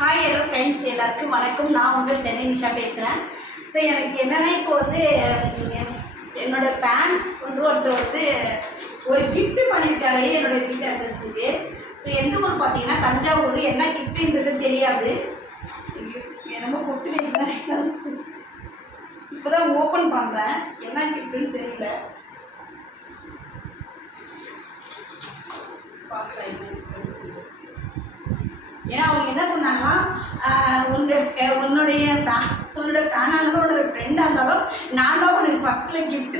Hi hello friends, எல்லாருக்கும் வணக்கம். நான் உங்கள் சென்னை நிஷா பேசுகிறேன். ஸோ எனக்கு என்னென்னா இப்போ வந்து என்னோடய ஃபேன் வந்து ஒருத்தர் வந்து ஒரு கிஃப்ட்டு பண்ணியிருக்காரு என்னோடய வீட்டு அட்ரஸுக்கு. ஸோ எந்த ஊர் பார்த்தீங்கன்னா தஞ்சாவூர். என்ன கிஃப்ட்டுன்றது தெரியாது, என்னமோ கொடுத்து வைக்கிறேன். இப்போ தான் ஓப்பன் பண்ணுறேன், என்ன கிஃப்ட்டுன்னு தெரியல. பார்க்குறேன் என்னன்னு சொல்லி. ஏன்னா அவங்க என்ன சொன்னாங்கன்னா, உன்னுடைய ஃபேனாக இருந்தாலும் உன்னோட ஃப்ரெண்டாக இருந்தாலும் நான் தான் உனக்கு ஃபஸ்ட்டில் கிஃப்ட்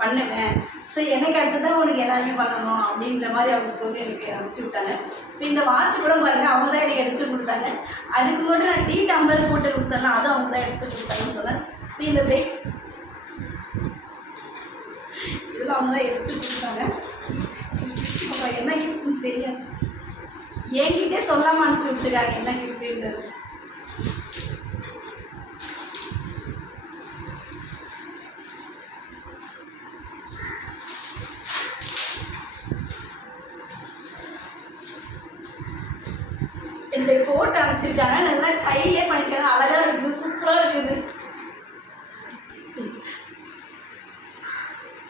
பண்ணுவேன். ஸோ எனக்கு அடுத்து தான் உனக்கு எல்லாருமே பண்ணணும் அப்படின்ற மாதிரி அவங்க சொல்லி எனக்கு அனுப்பிச்சி விட்டாங்க. ஸோ இந்த வாட்ச் கூட பாருங்கள், அவங்க தான் எனக்கு எடுத்து கொடுத்தாங்க. அதுக்கு மட்டும் நான் டீ டம்பர் போட்டு கொடுத்தேன்னா அதுவும் அவங்க தான் எடுத்து கொடுத்தாங்கன்னு சொன்னேன். ஸோ இந்த பிரேக் இதெல்லாம் அவங்க தான் எடுத்து கொடுத்தாங்க. அப்போ என்ன கிஃப்ட்னு தெரியாது, என்கிட்டே சொல்லாமல் அனுப்பிச்சி விட்டுருக்காங்க என்ன கிஃப்ட்டுன்றது. என்னுடைய ஃபோட்டோ அனுப்பிச்சிருக்காங்க, நல்லா கையிலே பண்ணியிருக்காங்க, அழகாக இருக்குது, சூப்பராக இருக்குது,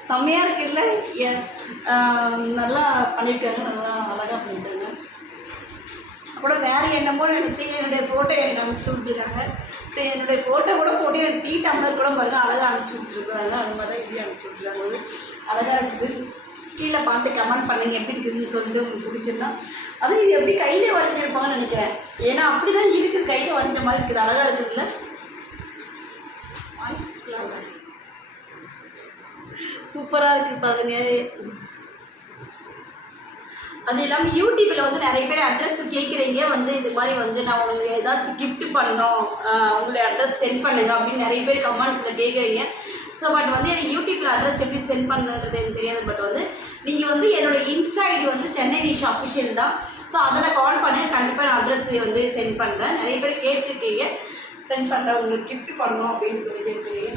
செம்மையாக இருக்குல்ல. நல்லா பண்ணியிருக்காங்க, நல்லா அழகாக பண்ணியிருக்காங்க. அப்புறம் வேறு என்னமோ நினச்சி என்னுடைய ஃபோட்டோ எனக்கு அனுப்பிச்சி விட்ருக்காங்க. ஸோ என்னுடைய ஃபோட்டோ கூட போட்டு எனக்கு டீ டம்ளர் கூட பாருங்கள் அழகாக அனுப்பிச்சி விட்ருக்காங்க. அது மாதிரி தான் இதையும் அனுப்பிச்சி விட்ருக்காங்க. அழகாக இருக்குது. கீழே பார்த்து கமெண்ட் பண்ணுங்கள் எப்படி இருக்குதுன்னு சொல்லிட்டு உங்களுக்கு பிடிச்சிருந்தா. அதுவும் இது எப்படி கையில் வரைஞ்சிருப்பாங்கன்னு நினைக்கிறேன். ஏன்னா அப்படி தான் இருக்குது, கையில் வரைஞ்ச மாதிரி இருக்குது, அழகாக இருக்குதுல்ல. சூப்பராக இருக்குது பாருங்க. அது இல்லாமல் யூடியூப்பில் வந்து நிறைய பேர் அட்ரஸ் கேட்குறீங்க, வந்து இது மாதிரி வந்து நான் உங்களுக்கு ஏதாச்சும் கிஃப்ட் பண்ணணும், உங்களுடைய அட்ரஸ் சென்ட் பண்ணுங்க அப்படின்னு நிறைய பேர் கமெண்ட்ஸில் கேட்குறீங்க. ஸோ பட் வந்து எனக்கு யூடியூப்பில் அட்ரஸ் எப்படி சென்ட் பண்ணுறது எனக்கு தெரியாது. பட் வந்து நீங்கள் வந்து என்னோடய இன்ஸ்டா ஐடி வந்து சென்னை நிஷா அஃபிஷியல் தான். ஸோ அதில் கால் பண்ணுங்கள், கண்டிப்பாக நான் அட்ரஸ் வந்து சென்ட் பண்ணுறேன். நிறைய பேர் கேட்டுருக்கீங்க, சென்ட் பண்ணுறேன் உங்களுக்கு கிஃப்ட் பண்ணணும் அப்படின்னு சொல்லி கேட்குறீங்க.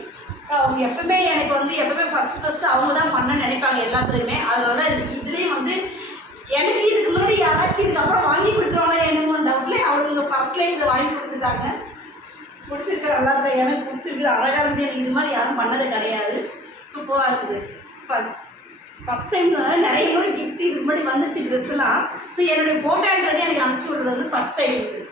ஸோ அவங்க எப்பவுமே எனக்கு வந்து எப்பவுமே ஃபஸ்ட்டு அவங்க தான் பண்ண நினைப்பாங்க எல்லாத்துலேயுமே. அதனால இதுலேயும் வந்து எனக்கு இதுக்கு முன்னாடி யாராச்சும் இதுக்கப்புறம் வாங்கி கொடுக்குறவங்களே என்னமோ டவுட்லேயே அவங்க ஃபஸ்ட்லேயே இதை வாங்கி கொடுத்துட்டாங்க. பிடிச்சிருக்கு, நல்லா இருக்கா, எனக்கு பிடிச்சிருக்கு, அழகாக இருந்து. எனக்கு இது மாதிரி யாரும் பண்ணது கிடையாது, சூப்பராக இருக்குது. ஃபஸ்ட் டைம் நிறைய கூட கிஃப்ட் இதுக்கு முன்னாடி வந்துச்சு ட்ரெஸ்ஸெலாம். ஸோ என்னுடைய ஃபோட்டோன்றதே எனக்கு அனுப்பிச்சி விட்றது வந்து ஃபஸ்ட் டைம் இருக்குது.